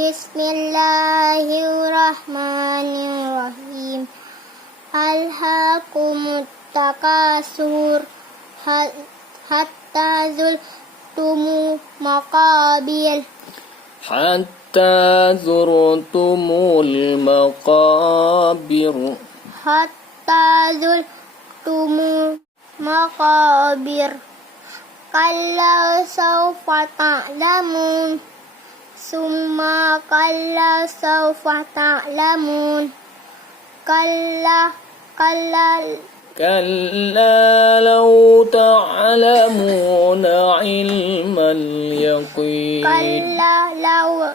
Bismillahirrahmanirrahim. Alhaakumut takasur hatta zultumul maqabir. حتى زرتم المقابر. حتى زرتم المقابر. كلا سوف تعلمون. ثم كلا سوف تعلمون. كلا لو تعلمون علم اليقين. كلا لو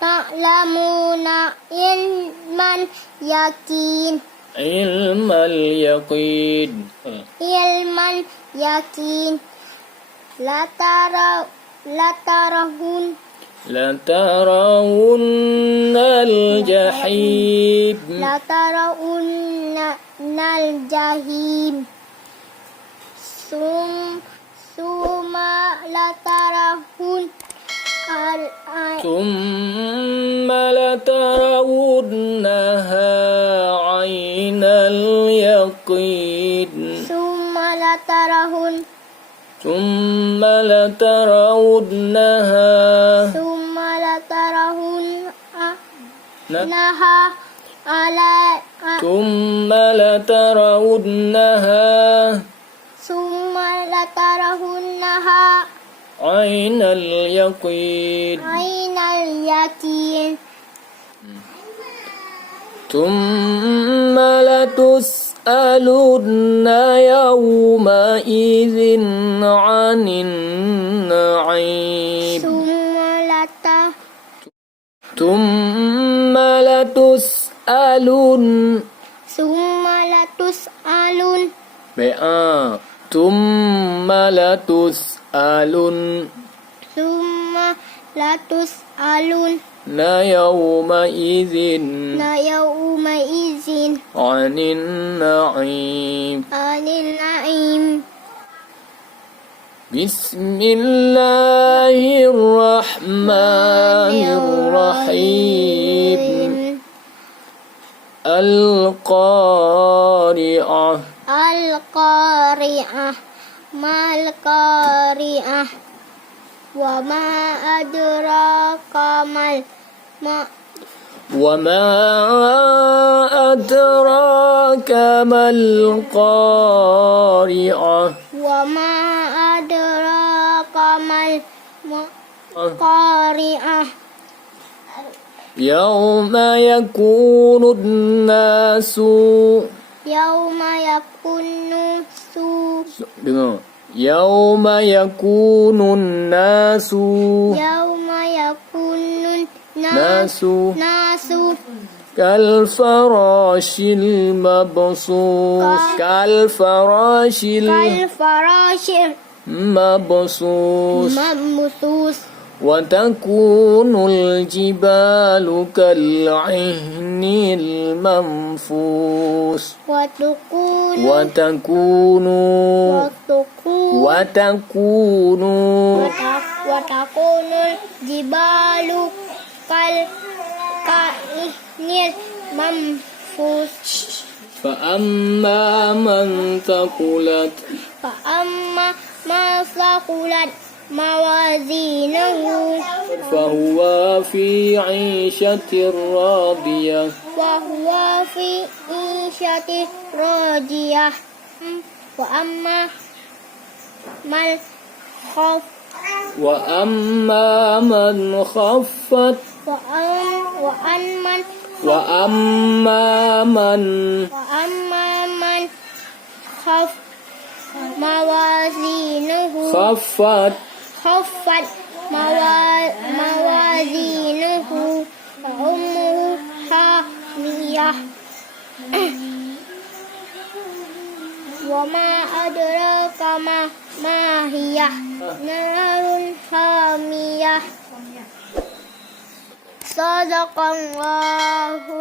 تعلمون علم اليقين. علم اليقين. لترون الجحيم. ثم لترونها عين اليقين. ثم لترونها عين اليقين. ثم لتسألن يومئذ عن النعيم. ثم لتسألن يومئذ عن النعيم. بسم الله الرحمن الرحيم. القارعة. ما القارعة. وما أدراك ما القارعة. يوم يكون الناس كالفراش المبثوث. وتكون الجبال كالعهن المنفوش. وتكون الجبال كالعهن المنفوش. فأما من ثقلت موازينه فهو في عيشة راضية. وأما من خفت موازينه فأمه هاوية. وما أدراك ما هي. نار حامية. صدق الله